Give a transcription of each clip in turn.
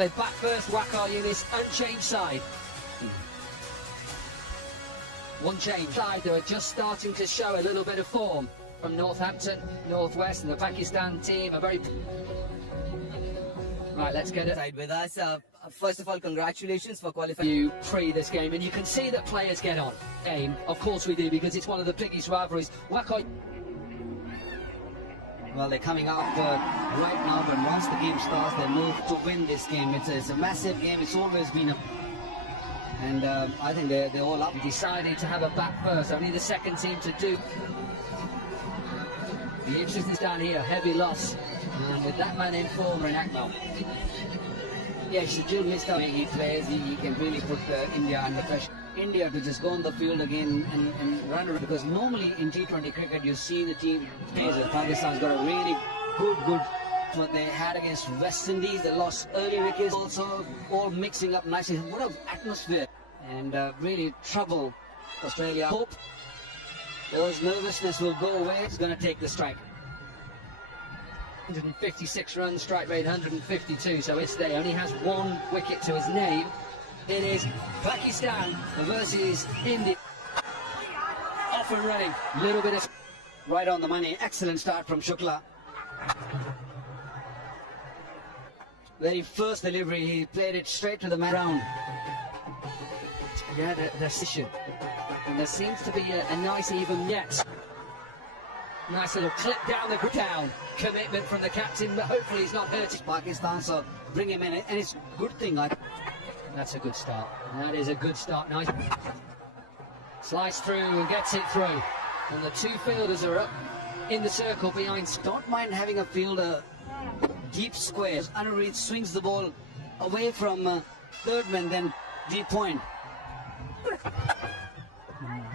They back first, Wakar Yunis, unchanged side. One change side, they are just starting to show a little bit of form from Northampton, Northwest, and the Pakistan team are very... Right, let's get it. Side with us. First of all, congratulations for qualifying. You pre this game, and you can see that players get on. Game, of course we do, because it's one of the biggest rivalries. Wakar... Well, they're coming up right now, but once the game starts, they move to win this game. It's a massive game. It's always been a... And I think they're all up. Decided to have a back first, only the second team to do. The interest is down here, heavy loss. And with that man in form, Renakno. Yeah, Shakil missed out. He plays, he can really put India under pressure. India to just go on the field again and run around, because normally in T20 cricket you see the team plays. Pakistan's got a really good what they had against West Indies. They lost early wickets, also all mixing up nicely. What an atmosphere, and really trouble Australia. Hope those nervousness will go away. It's going to take the strike. 156 runs, strike rate 152, so it's there. Only has one wicket to his name. It is Pakistan versus India. Off and running. Little bit of... Right on the money. Excellent start from Shukla. Very first delivery, he played it straight to the man. Round. Yeah, the decision. And there seems to be a nice even net. Nice little clip down the down. Commitment from the captain, but hopefully he's not hurt. Pakistan, so bring him in, and it's a good thing. That's a good start. That is a good start. Nice. Slice through and gets it through. And the two fielders are up in the circle behind. Don't mind having a fielder deep squares. Anureed swings the ball away from third man, then deep point.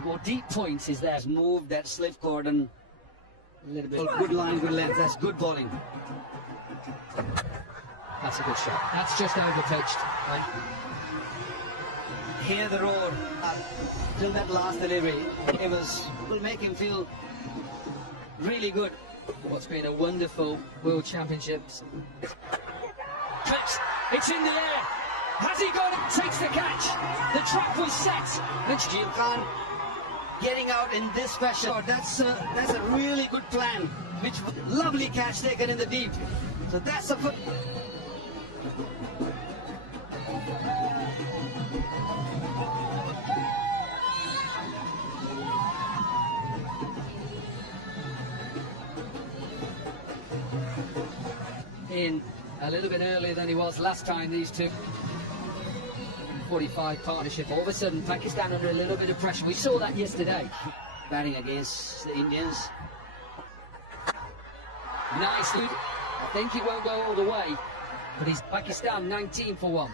More deep points is there. Move that slip cord and a little bit. Good line, good length. That's good bowling. That's a good shot. That's just over pitched. Hear the roar till that last delivery. It will make him feel really good. What's been a wonderful World Championships. Clips. It's in the air. Has he got it? Takes the catch. The trap was set. And Shakil Khan getting out in this fashion. That's a really good plan. Which lovely catch taken in the deep. So that's a foot. In a little bit earlier than he was last time, these two. 45 partnership. All of a sudden, Pakistan under a little bit of pressure. We saw that yesterday. Batting against the Indians. Nice lead. I think he won't go all the way, but he's Pakistan 19 for 1.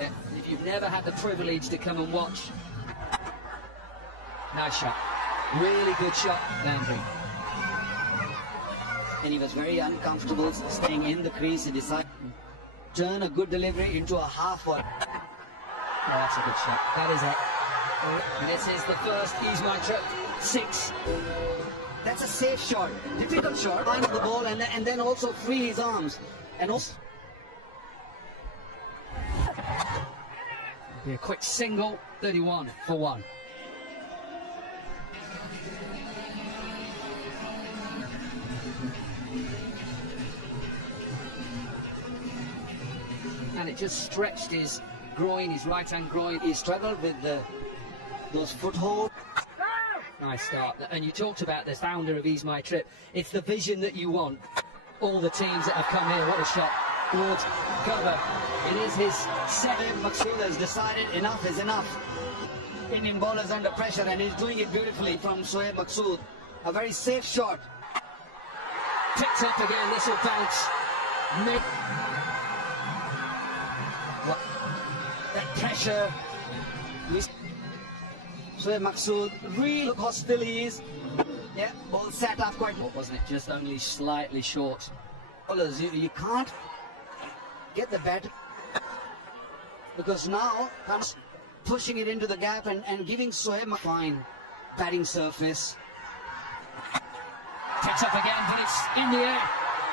If you've never had the privilege to come and watch. Nice shot. Really good shot, Landry. And he was very uncomfortable staying in the crease. He decided to turn a good delivery into a half one. Oh, that's a good shot. That is it. And this is the first Ease My Trip 6. That's a safe shot. Difficult shot. Find the ball and then also free his arms. And also... Be a quick single, 31 for 1. And it just stretched his groin, his right hand groin. He struggled with those footholds. Nice start. And you talked about the founder of Ease My Trip. It's the vision that you want. All the teams that have come here, what a shot. Good cover. It is his second. Maqsood has decided enough is enough. Indian bowlers under pressure, and he's doing it beautifully from Shoaib Maqsood. A very safe shot. Picked up again, this will bounce. That pressure. Shoaib Maqsood, real hostile he is. Yeah, ball sat up quite. Wasn't it just only slightly short? Bowlers, you can't get the bat, because now comes pushing it into the gap and giving Shoaib a fine batting surface. Takes up again, but it's in the air.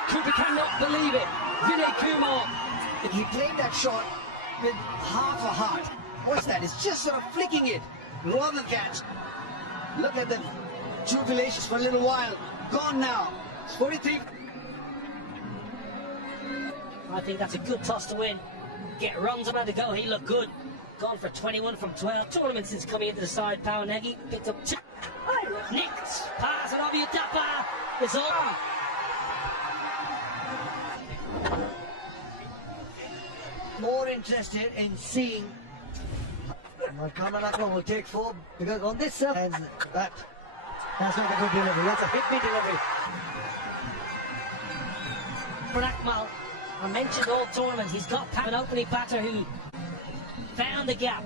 Cooper cannot believe it. Vinay Kumar He played that shot with half a heart. What's that? It's just sort of flicking it rather than catch. Look at the jubilations for a little while. Gone now. It's 43. I think that's a good toss to win. Get runs about to go. He looked good. Gone for 21 from 12 tournaments since coming into the side. Pau Negi picked up 2. Nicked. Pass it off Yutapa. It's all. More interested in seeing what Kamalaka will take for, because on this surface, that's not a good delivery. That's a hit-me delivery. For Akmal, I mentioned all tournament. He's got an opening batter who found the gap.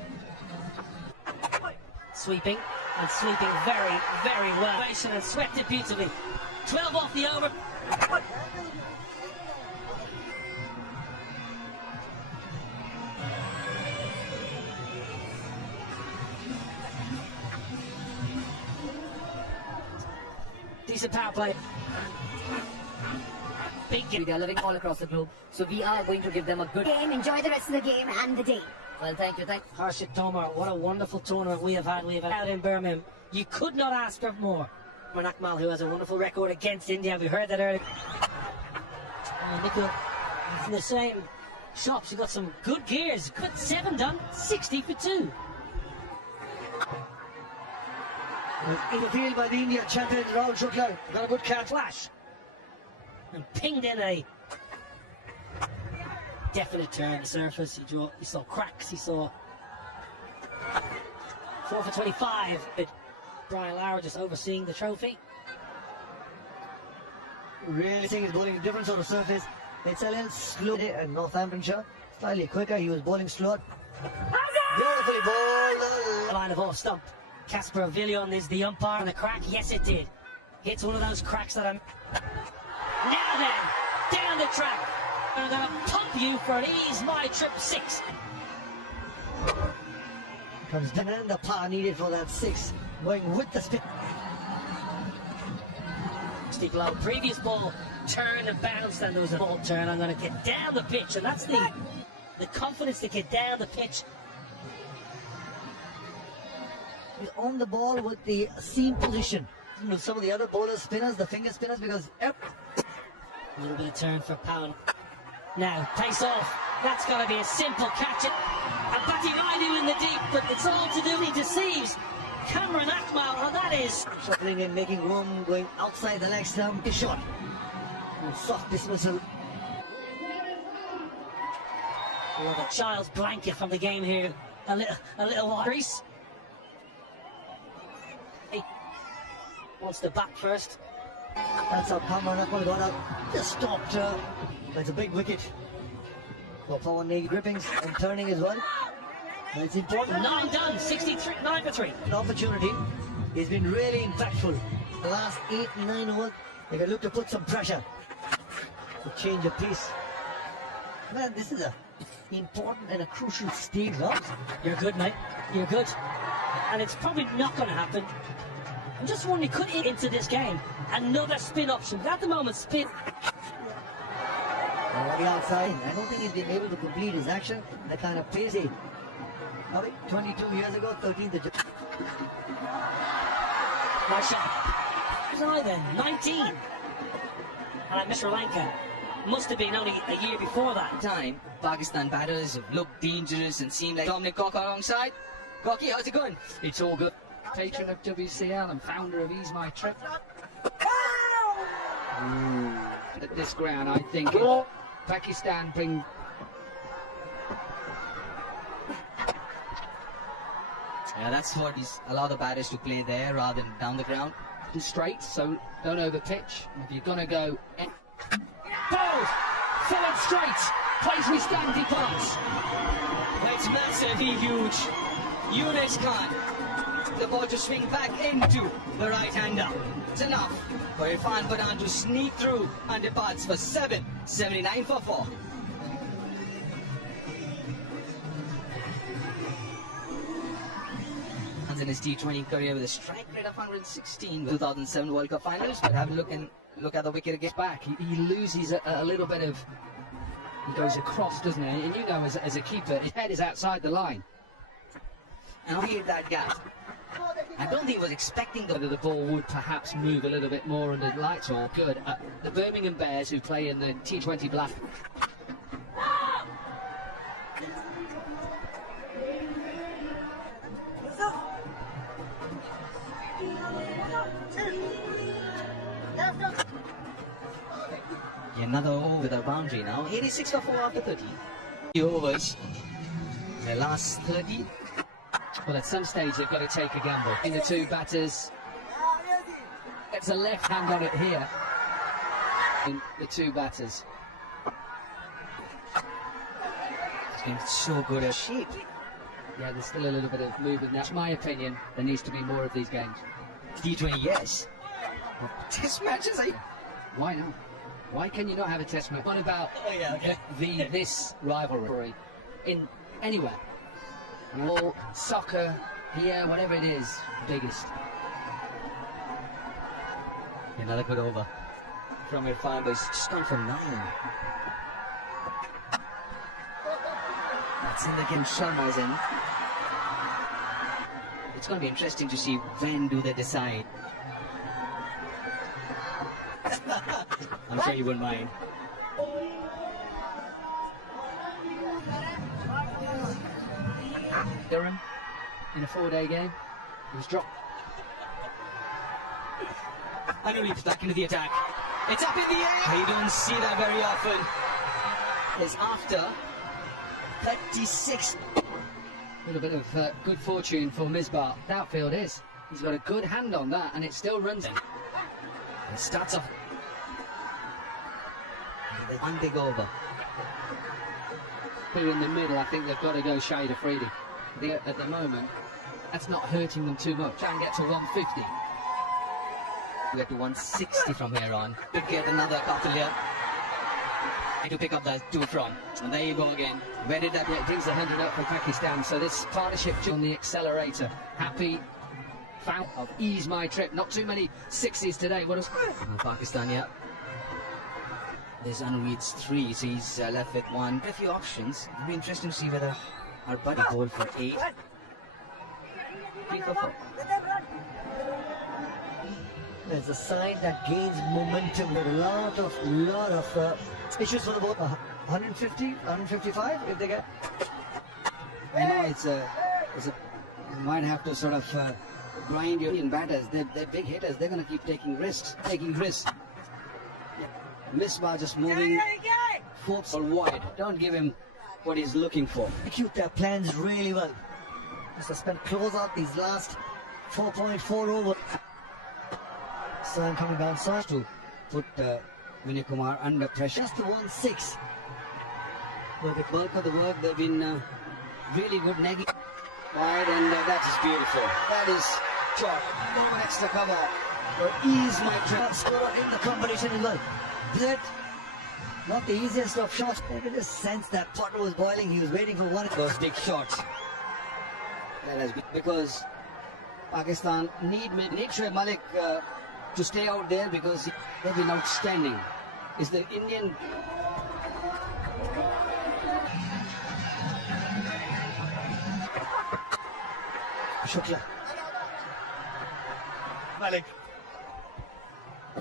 Sweeping and sweeping very, very well. And swept it beautifully. 12 off the over. Decent power play. Big game. They're living all across the globe, so we are going to give them a good game. Enjoy the rest of the game and the day. Well, thank you. Harshit Tomar, what a wonderful tournament we have had. We have had out in Birmingham. You could not ask for more. Akmal, who has a wonderful record against India, we heard that earlier. Nikhil, in the same shops, you got some good gears. Good 7 done, 60 for 2. In the field by the India champion Rahul Shukla, got a good catch. Flash. And pinged in a definite turn on the surface. He saw cracks, he saw 4 for 25. But Brian Lara just overseeing the trophy. Really seeing his bowling a different sort of surface. It's a little slow in Northamptonshire. Slightly quicker, he was bowling slower. Beautifully bowled. Line of off stump. Casper Avilion is the umpire on the crack. Yes, it did. Hits one of those cracks that I'm... Now then, down the track. I'm going to pump you for an Ease My Trip 6. Comes down and the power needed for that 6. Going with the spin. Steve Lowe, previous ball turned and bounced, and there was a ball turn. I'm going to get down the pitch, and that's the confidence to get down the pitch. He's on the ball with the seam position. You know, some of the other bowlers, spinners, the finger spinners, because a little bit of turn for Pound. Now, pace off. That's got to be a simple catch. And Bati Raidu in the deep, but it's all to do. He deceives Cameron Akmal, and that is shuffling in, making room, going outside the leg stump. His shot. Soft dismissal. Oh, the child's blanket from the game here. A little while. Grease. He wants the bat first. That's how Cameron Akmal got out. Just stopped. That's a big wicket. For Pawan Negi grippings and turning as well. That's important. 9 done, 63, 9 for 3. An opportunity. He's been really impactful. The last 8, 9 overs, they can look to put some pressure. To change of pace. Man, this is a important and a crucial stage, Rob. You're good, mate. You're good. And it's probably not going to happen. I'm just wondering, could he into this game another spin option? But at the moment, spin. Already outside. I don't think he's been able to complete his action. The kind of pace he. 22 years ago, 13th of July. Nice shot. Who's I then? 19. And I miss Sri Lanka. Must have been only a year before that. Time, Pakistan batters have looked dangerous and seemed like Dominic Cocker alongside. Cocky, how's it going? It's all good. Patron of WCL and founder of Ease My Trip. At this ground, I think if Pakistan bring... Yeah, that's what he's allowed the batters to play there rather than down the ground. straight, so don't over pitch. If you're going to go... Bowled! Forward straight! Plays with stand, departs. It's massively huge. Yunus Khan. The ball to swing back into the right-hander. It's enough for Irfan Pathan to sneak through and departs for 7, 79 for 4. In his T20 career with a strike rate of 116, 2007 World Cup Finals. But have a look at the wicket again. Back, he loses a little bit of He goes across, doesn't he? And you know, as a keeper, his head is outside the line. And he hit that gap. I don't think he was expecting Whether the ball would perhaps move a little bit more under the lights or good. The Birmingham Bears, who play in the T20 Blast. Another over the boundary now. 86 for 4 after 30. The overs. The last 30. Well, at some stage they've got to take a gamble. In the two batters, it's a left hand on it here. In the two batters. It's been so good a shape. Yeah, there's still a little bit of movement now. In my opinion, there needs to be more of these games. T20, yes. Test matches, Why not? Why can you not have a test match? What about this rivalry in anywhere? Or soccer here, whatever it is, biggest. Another good over from Irfan, but it's just gone for 9. That's in again, Sharma's in. It's going to be interesting to see when do they decide. I'm sure you wouldn't mind. Durham in a 4-day game. He was dropped. Anuleep's back into the attack. It's up in the air. You don't see that very often. It's after 36. A little bit of good fortune for Misbah. Outfield is. He's got a good hand on that, and it still runs in. It starts off with one big over. Here in the middle, I think they've got to go Shahid Afridi. At the moment, that's not hurting them too much. Try and get to 150. We get to 160 from here on. Could get another couple here. To pick up that 2 from. And there you go again. Where did that brings the 100 up for Pakistan? So this partnership on the accelerator. Happy found of ease my trip. Not too many 60s today. What is Pakistan, yeah. There's Anureed's 3, so he's left with 1. A few options. It'll be interesting to see whether our buddy bowled for 8. 3 for 4. There's a side that gains momentum with a lot of issues for the ball. 150, 155 if they get. I know it's a you might have to sort of grind your Indian batters. They're big hitters. They're going to keep taking risks. Misbah just moving 4th or wide. Don't give him what he's looking for. Execute their plans really well. Must have spent close out these last 4.4 over. Sun coming down soft To put Vinay Kumar under pressure. just to 1-6. But the bulk of the work, they've been really good negging wide, and that is beautiful. That is shot. No extra cover. Or ease my trip. Top scorer in the competition as well. That not the easiest of shots. I could just sense that Potter was boiling. He was waiting for one of Those big shots. That has been because Pakistan need Shoaib Malik to stay out there because they've been outstanding. Is the Indian Shukla. Malik.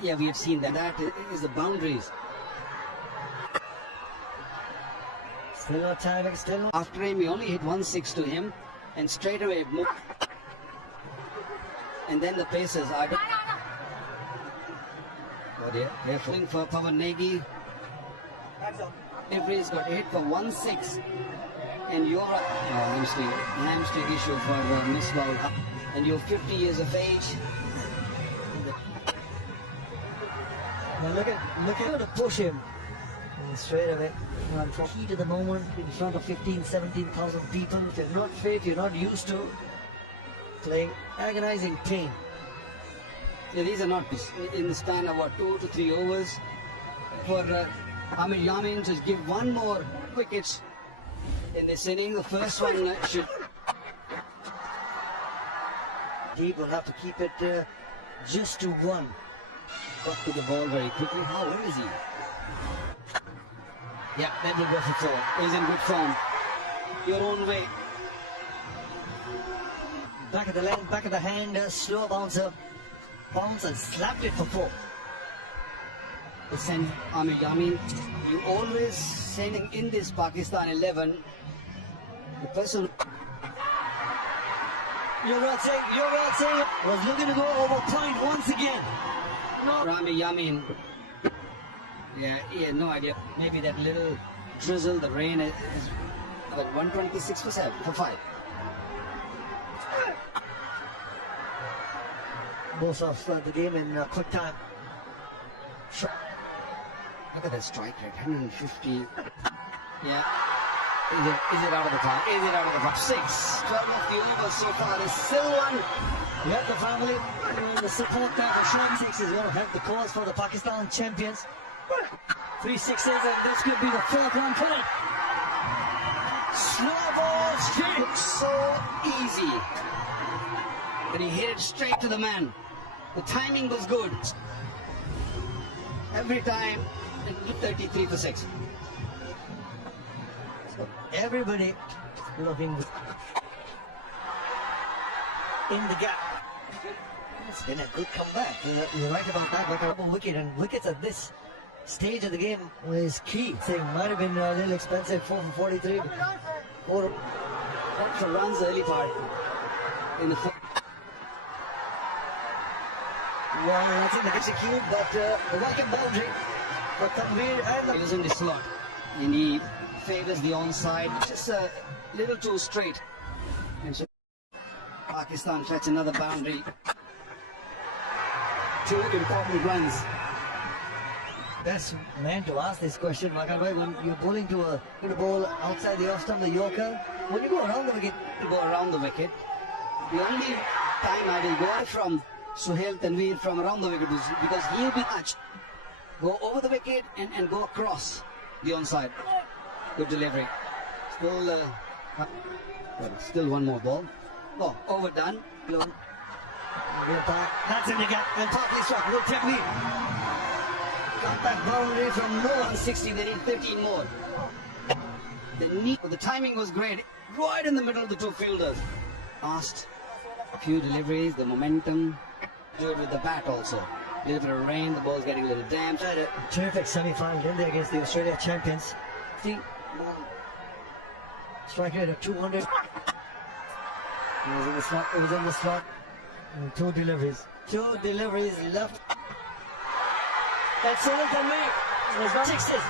Yeah, we have seen that. That is the boundaries. Still no time, still no. After him, we only hit 1-6 to him, and straight away moved. And then the Pacers are. Oh dear, they're falling for Pawan Negi. Everybody's got a hit for 1-6. And you're hamstring issue for Misbah. And you're 50 years of age. Now look at to push him. And straight away. Heat at the moment in front of 15, 17,000 people. If you're not fit, you're not used to playing agonizing pain. Yeah, these are not in the span of 2 to 3 overs. For Amir Yamin to give one more wicket in this inning. The first one should. Deep will have to keep it just to 1. Got to the ball very quickly. How is he? Yeah, that will go for 4. He's in good form. Your own way. Back of the leg, back of the hand, slow bouncer. Bounce and slapped it for 4. Send Amir Yamin. You always sending in this Pakistan 11. The person. Yuvraj Singh was looking to go over point once again. No. Amir Yamin. Yeah, he had no idea. Maybe that little drizzle, the rain is 126 for 5. Most of the game in quick time. Look at that strike rate, 150. Yeah. Is it out of the park? Is it out of the park? 6. 12 of the overs so far. There's still one. You have the family, the support there for Sean 6 is going to help the cause for the Pakistan champions. 3 sixes, and this could be the 4th run for it. Slow ball straight. Looks so easy. But he hit it straight to the man. The timing was good. Every time, 33 for 6. So everybody looking in the gap. It's been a good comeback. You're right about that. Like a double wicket, and wickets at this stage of the game is key. It might have been a little expensive, 4 for 43. 4 for runs early part in the. Well, I think they execute, but the welcome boundary for Tanveer and He was in the slot, and he favors the onside, just a little too straight. And so Pakistan fetch another boundary. 2 important runs. Best man to ask this question, Makan bhai, when you're bowling to a ball outside the off stump, the Yorker, when you go around the wicket, To go around the wicket. The only time I will go from Suhail Tanveer from around the wicket is because he'll be touched. Go over the wicket and go across the onside. Good delivery. Still one more ball. Oh, overdone. that's in the gap, and partly struck, good technique. Got that boundary from no 160, they need 13 more. The timing was great, right in the middle of the 2 fielders. Fast, a few deliveries, the momentum. Do it with the bat also. A little bit of rain, the ball's getting a little damp. Terrific semi-final in there against the Australia champions. Strike rate of 200. It was in the slot. It was in the slot. And 2 deliveries. 2 deliveries left. That's all Tanveer. There's no 6s.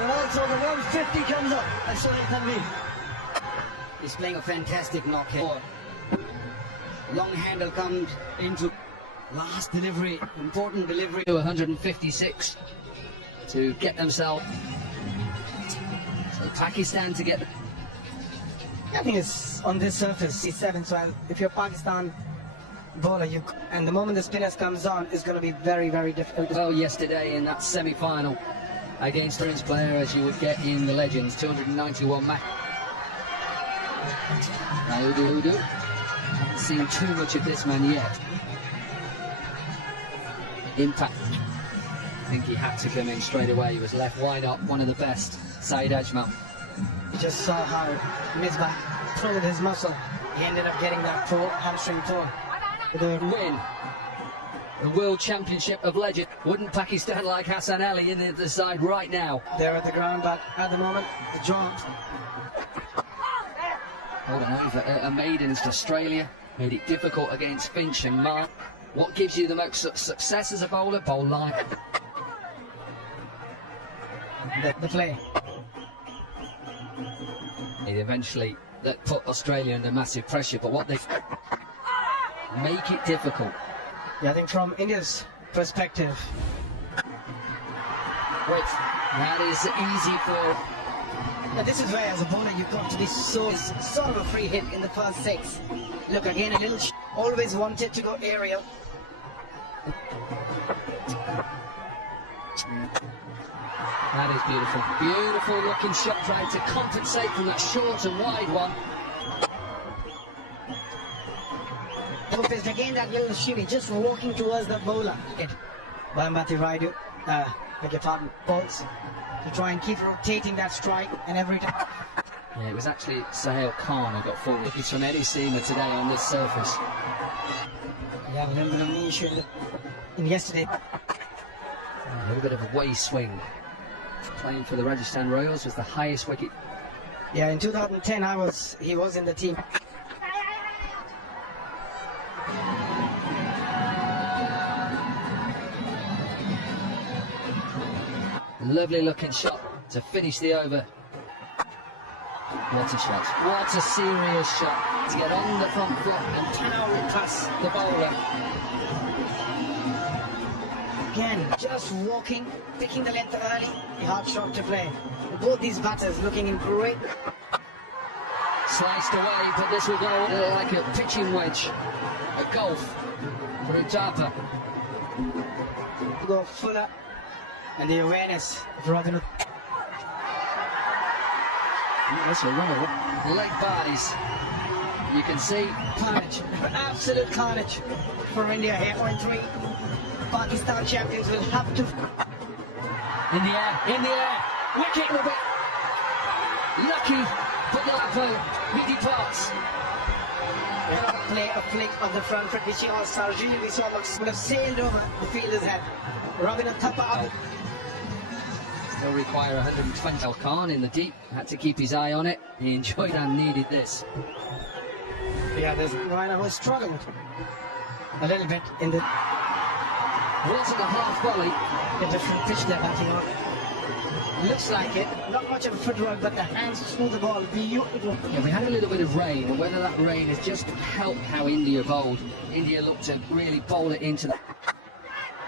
And also the 150 comes up. That's all Tanveer. He's playing a fantastic knock here. Long handle comes into last delivery, important delivery. 156 to get themselves. So Pakistan to get. I think it's on this surface, C7, so if you're a Pakistan bowler, and the moment the spinners comes on, it's going to be very, very difficult. Well, yesterday in that semi-final against Prince player, as you would get in the Legends, 291 match. Now Udu. Haven't seen too much of this man yet. Impact. I think he had to come in straight away. He was left wide up, one of the best. Saeed Ajmal. You just saw how Misbah pulled his muscle. He ended up getting that hamstring torn. Win the World Championship of Legend. Wouldn't Pakistan like Hassan Ali in the side right now? They're at the ground, but at the moment, the jaunt. Hold on over a maidens to Australia. Made it difficult against Finch and Mark. What gives you the most success as a bowler? Bowl line. The play. Eventually, that put Australia under massive pressure, but what they make it difficult. Yeah, I think from India's perspective, That is easy for. Now this is where, as a bowler, you've got to be sort of a free hit in the first 6. Look again, a little. Always wanted to go aerial. That is beautiful. Beautiful looking shot, trying to compensate from that short and wide one. Again, that little shimmy, just walking towards the bowler. Bambati Raidu beg your pardon, balls, to try and keep rotating that strike, and every time. Yeah, it was actually Sahel Khan who got forward. It's from Eddie Seamer today on this surface. Yeah, we remember an issue in yesterday. A little bit of a way swing. Playing for the Rajasthan Royals was the highest wicket. Yeah, in 2010 he was in the team. Lovely looking shot to finish the over. What a shot. What a serious shot to get on the front foot and power it past the bowler. Again, just walking, picking the length early, a hard shot to play. Both these batters looking in great. Sliced away, but this will go like a pitching wedge. A golf for Uthappa. Go fuller, and the awareness of Robin. That's a runner. Late bodies. You can see Carnage, absolute carnage for India here. 0.3. Pakistan champions will have to. in the air. Wicket will be lucky, but he departs. Play a flick of the front foot, which Sarji, we saw would have sailed over the fielder's head. Robin Uthappa out. Still require 120. Al Khan in the deep, had to keep his eye on it. He enjoyed and needed this. Yeah, there's Raina who struggled a little bit in the Wilson a half volley. a different pitch they're batting on. Looks like it. Not much of a footwork, but the hands through the ball. Beautiful. Yeah, we had a little bit of rain, and whether that rain has just helped how India bowled. India looked to really bowl it into the.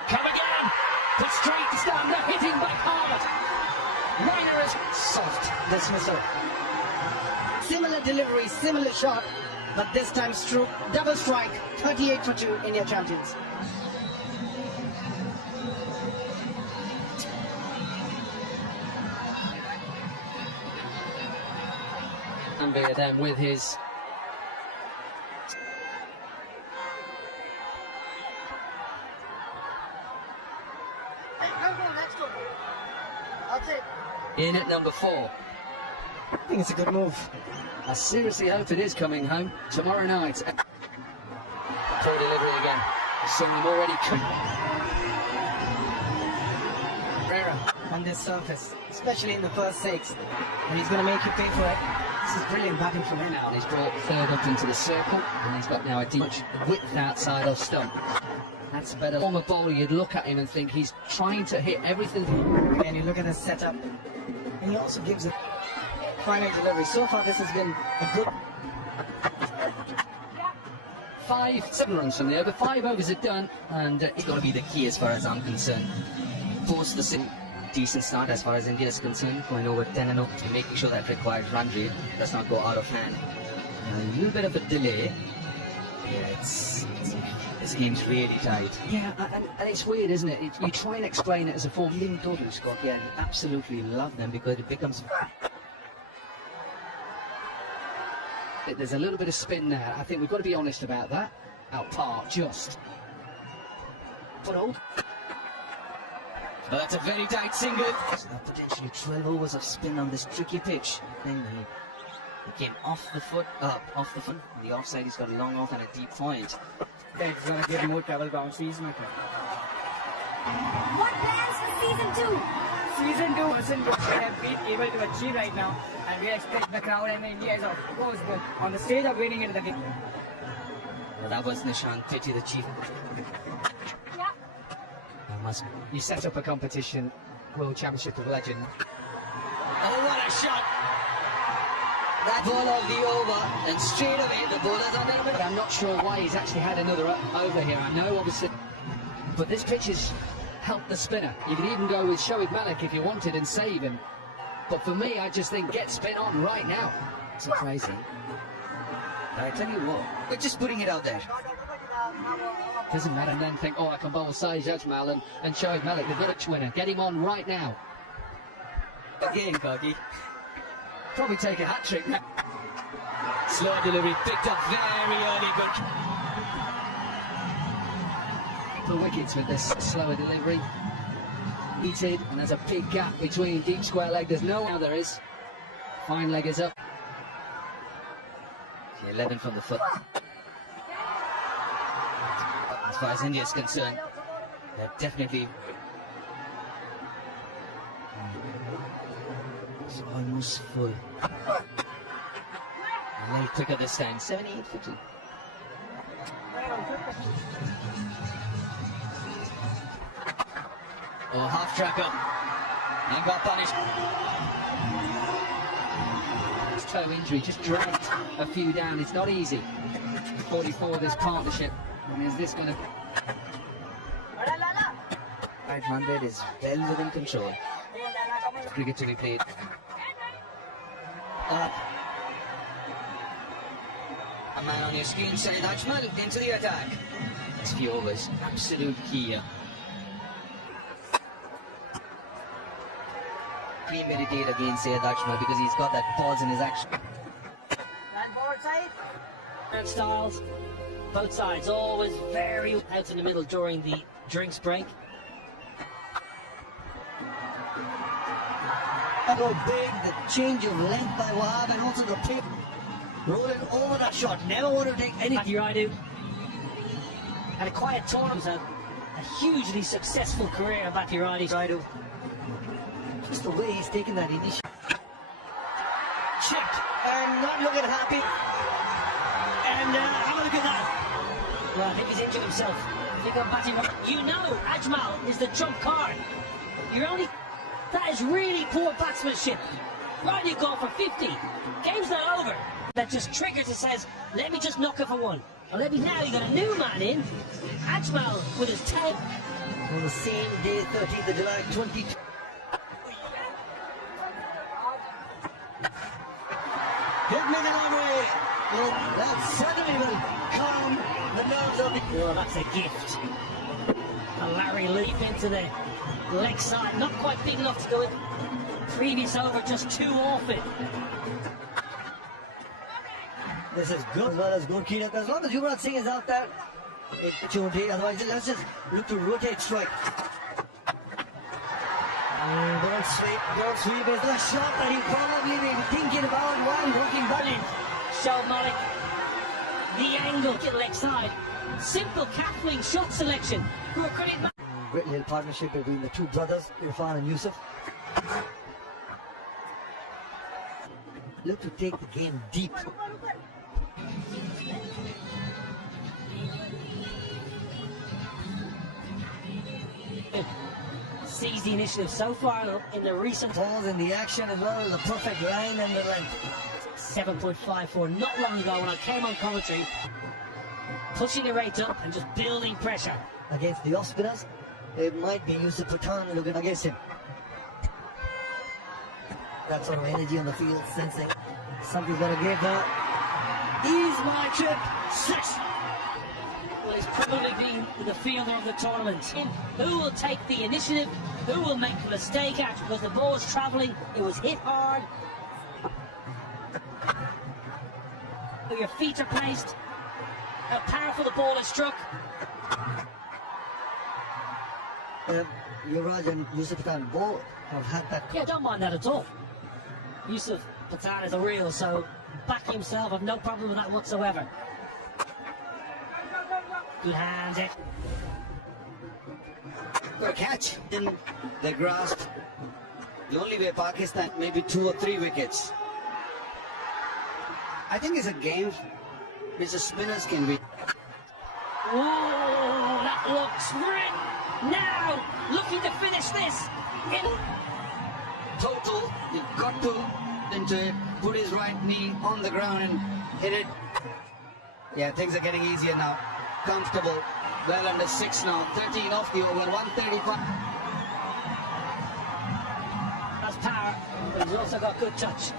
Come again! Put straight to stand, they're hitting back hard. Rainer is Soft dismissal. Similar delivery, similar shot, but this time stroke, double strike, 38 for 2, India champions. Ambia then with his. In at number 4. I think it's a good move. I seriously hope it is coming home tomorrow night. Poor delivery again. Some of them already Pereira on this surface, especially in the first 6, and he's going to make you pay for it. This is brilliant batting from him now. and he's brought third up into the circle, and he's got now a deep width outside of stump. That's better. Former bowler, you'd look at him and think he's trying to hit everything. And you look at the setup, and he also gives a final delivery. So far, this has been a good. 7 runs from the over. 5 overs are done, and It's got to be the key as far as I'm concerned. Post the decent start as far as India is concerned, going over 10 and 0, making sure that required run rate does not go out of hand. And a little bit of a delay. Yeah, this game's really tight. yeah, and it's weird, isn't it? You try and explain it as a form. Lynn Total, Scott, yeah, absolutely love them because it becomes. There's a little bit of spin there. I think we've got to be honest about that. Out par, just. But old. But that's a very tight single. So potentially 12 overs of spin on this tricky pitch. Then he came off the foot. The offside, he's got a long off and a deep point. That's going to get more double bounces. What plans for season 2? Season 2 wasn't what we have been able to achieve right now, and we expect the crowd and the India is of course on the stage of winning it again. Well, that was Nishant Pitti, the chief. You set up a competition, World Championship of Legend. Oh, what a shot! That ball of the over, and straight away the bowlers are there. But I'm not sure why he's actually had another over here. I know, obviously, but this pitch has helped the spinner. You could even go with Shoaib Malik if you wanted and save him. But for me, I just think get spin on right now. It's crazy. But I tell you what, we're just putting it out there. Doesn't matter, and then think, oh, I can bowl Saeed Ajmal and Shoaib Malik. They've got a winner. Get him on right now. Again, Kaki. Probably take a hat trick now. Slow delivery, picked up very early, but The wickets with this slower delivery. Heated, and there's a big gap between deep square leg. There's no now there is. Fine leg is up. 11 from the foot. As far as India is concerned, they're definitely. It's almost full. A little quicker this time. 78-50. Oh, half tracker. And got punished. Toe injury, just dragged a few down. It's not easy. 44 this partnership. And is this going to... Right 100 is well within control. Cricket to be played. Up. A man on your screen, Syed Ajmal, into the attack. It's few overs. Absolute key here. Premeditate against Syed Ajmal because he's got that pause in his action. And styles, both sides always very out in the middle during the drinks break. Go big, the change of length by Wahab, and also the pick. Rolling over that shot, never want to take any. Matthew Raidu had a quiet tournament, a hugely successful career of Matthew Raidu. Just the way he's taken that initial. Checked, and not looking happy. And have a look at that. Well, I think he's injured himself. I think I'm batting right. You know Ajmal is the trump card. You're only... That is really poor batsmanship. Right, you go for 50. Game's not over. That just triggers and says, let me just knock it for one. Well, let me now, you got a new man in. Ajmal with his 10. On the same day, 13th of July, 22. Hit me the long way. Well, that certainly will calm the nerves of the... Well, that's a gift. A Larry leap into the leg side, not quite big enough to go in. Previous over, just too off it. This is good as well as good cleanup. As long as Yuvraj Singh is out there, it shouldn't be. Otherwise, let's just look to rotate strike. Don't sweep is the shot that he probably been thinking about while working Brilliant. Shoaib Malik. The angle, get leg side. Simple cackling shot selection for a great man. Great little partnership between the two brothers, Irfan and Yusuf. Look to take the game deep. Sees the initiative so far in the recent Pause in the action as well, the perfect line and the length. 7.54 not long ago when I came on commentary, pushing the rate up and just building pressure. Against the off-spinners, it might be Yusuf Pathan looking against him. That sort of energy on the field, sensing something's going to give her. Ease my trip, 6. Well, he's probably been the fielder of the tournament. Who will take the initiative? Who will make the mistake out because the ball was travelling? It was hit hard. Your feet are placed. How powerful the ball is struck. Yuvraj and Yusuf Pathan both have had that. Yeah, don't mind that at all. Yusuf Pathan is a real, so backing himself, I've no problem with that whatsoever. Good hands, it. Got a catch in the grasp. The only way Pakistan, maybe 2 or 3 wickets. I think it's a game which the spinners can win. Oh, that looks great. Now, looking to finish this. Total, you've got to into it, put his right knee on the ground and hit it. Yeah, things are getting easier now. Comfortable, well under 6 now. 13 off the over, 135. That's power, but he's also got good touch.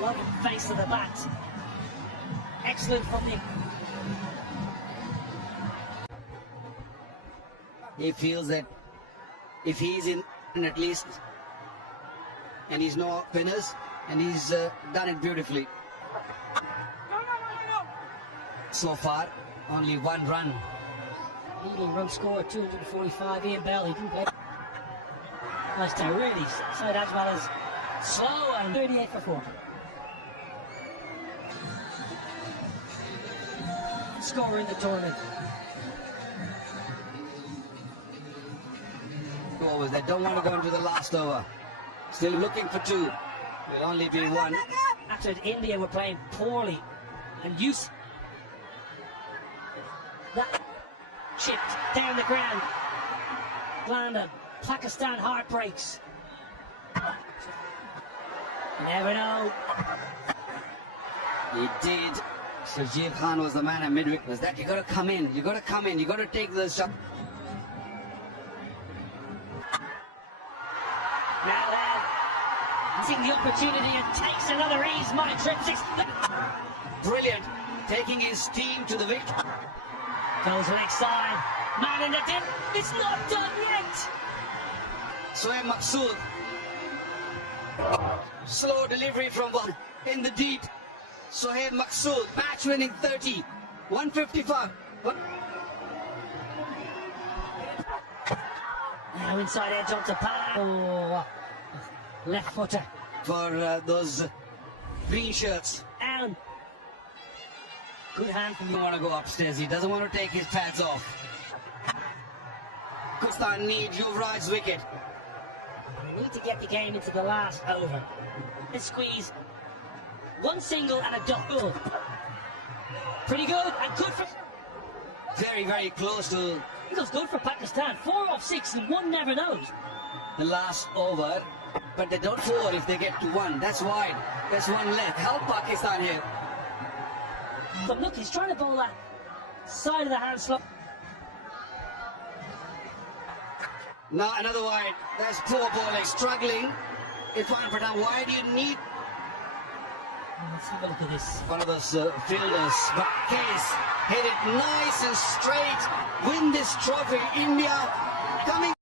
Love the face of the bat. Excellent from the... He feels that if he's in at least, and he's no spinners, and he's done it beautifully. So far, only 1 run. Leading run score 245. Ian Bell, he didn't play. Nice to really side as well as slow and 38 for 4. Scorer in the tournament. Overs. They don't want to go into the last over. Still looking for 2. Will only be 1. After India were playing poorly and use that chipped down the ground. Landed. Pakistan heartbreaks. You never know. He did. Sajid Khan was the man at midwicket. Was that you got to come in? You got to come in. You got to take the shot. Now then, seeing the opportunity and takes another ease. My trip 6. Brilliant. Taking his team to the victory. Goes leg side. Man in the dip. It's not done yet. Sohaib Masood. Slow delivery from one in the deep. Sohaib Masood, match winning 30, 155. Now inside edge onto Pan. Oh, left footer. For those green shirts. Allen. Good hand from He doesn't want to go upstairs. He doesn't want to take his pads off. Pakistan need Yuvraj's wicket. We need to get the game into the last over. Let's squeeze. One single and a double. Pretty good and good for... Very, very close to It goes good for Pakistan. 4 off 6 and 1 never knows. the last over. But they don't score if they get to 1. That's wide. There's 1 left. Help Pakistan here. But look, he's trying to bowl that side of the hand slot. Now another wide. That's poor bowling. Struggling. Irfan Pathan, why do you need Let's have a look at this. one of those fielders? But Case hit it nice and straight. Win this trophy. India coming.